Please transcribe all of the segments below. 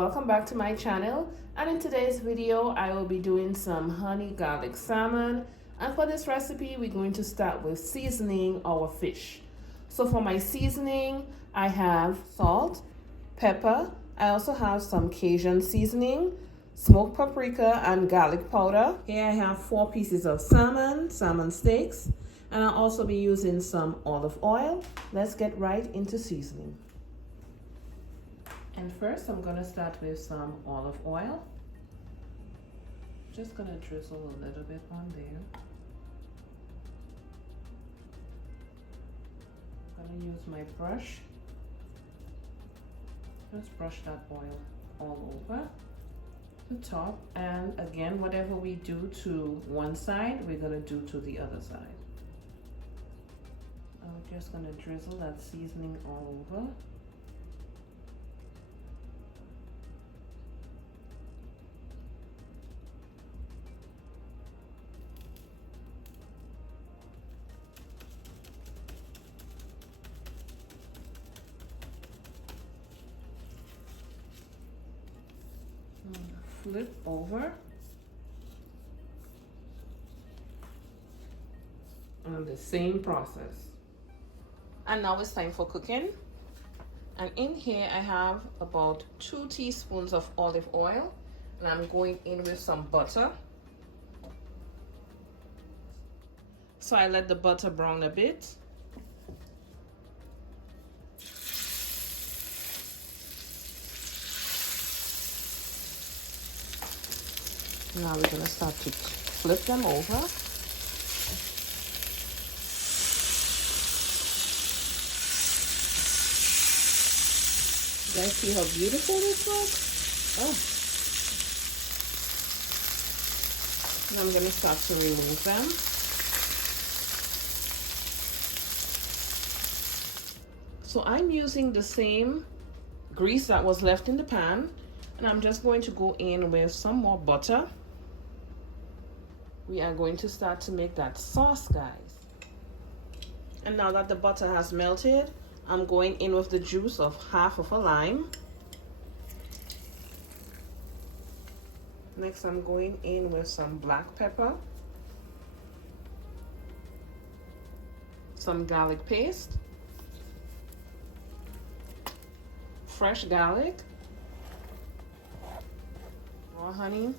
welcome back to my channel, and in today's video I will be doing some honey garlic salmon. And for this recipe we're going to start with seasoning our fish. So for my seasoning I have salt, pepper, I also have some Cajun seasoning, smoked paprika and garlic powder. Here I have 4 pieces of salmon steaks, and I'll also be using some olive oil. Let's get right into seasoning. And first I'm going to start with some olive oil. Just going to drizzle a little bit on there. I'm going to use my brush. Just brush that oil all over the top. And again, whatever we do to one side, we're going to do to the other side. I'm just going to drizzle that seasoning all over. Flip over, and the same process. And now it's time for cooking. And in here I have about 2 teaspoons of olive oil, and I'm going in with some butter. So I let the butter brown a bit. Now we're going to start to flip them over. You guys see how beautiful this looks? Oh. Now I'm going to start to remove them. So I'm using the same grease that was left in the pan, and I'm just going to go in with some more butter. We are going to start to make that sauce, guys. And now that the butter has melted, I'm going in with the juice of half of a lime. Next, I'm going in with some black pepper, some garlic paste, fresh garlic, raw honey,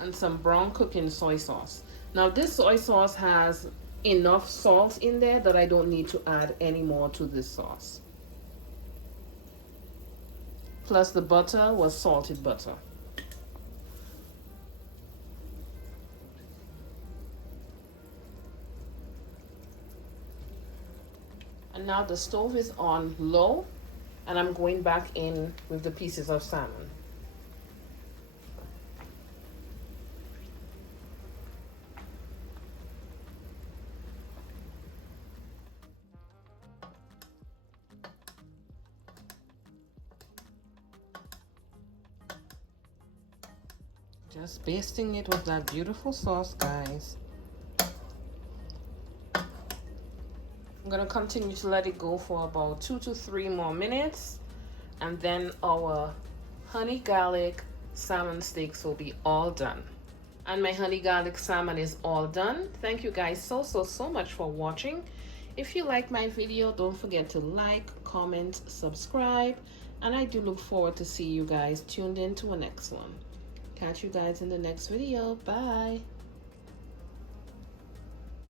and some brown cooking soy sauce. Now this soy sauce has enough salt in there that I don't need to add any more to this sauce. Plus the butter was salted butter. And now the stove is on low, and I'm going back in with the pieces of salmon. Just basting it with that beautiful sauce, guys. I'm gonna continue to let it go for about 2 to 3 more minutes, and then our honey garlic salmon steaks will be all done. And my honey garlic salmon is all done. Thank you guys so much for watching. If you like my video, don't forget to like, comment, subscribe, and I do look forward to see you guys tuned in to a next one. Catch you guys in the next video. Bye.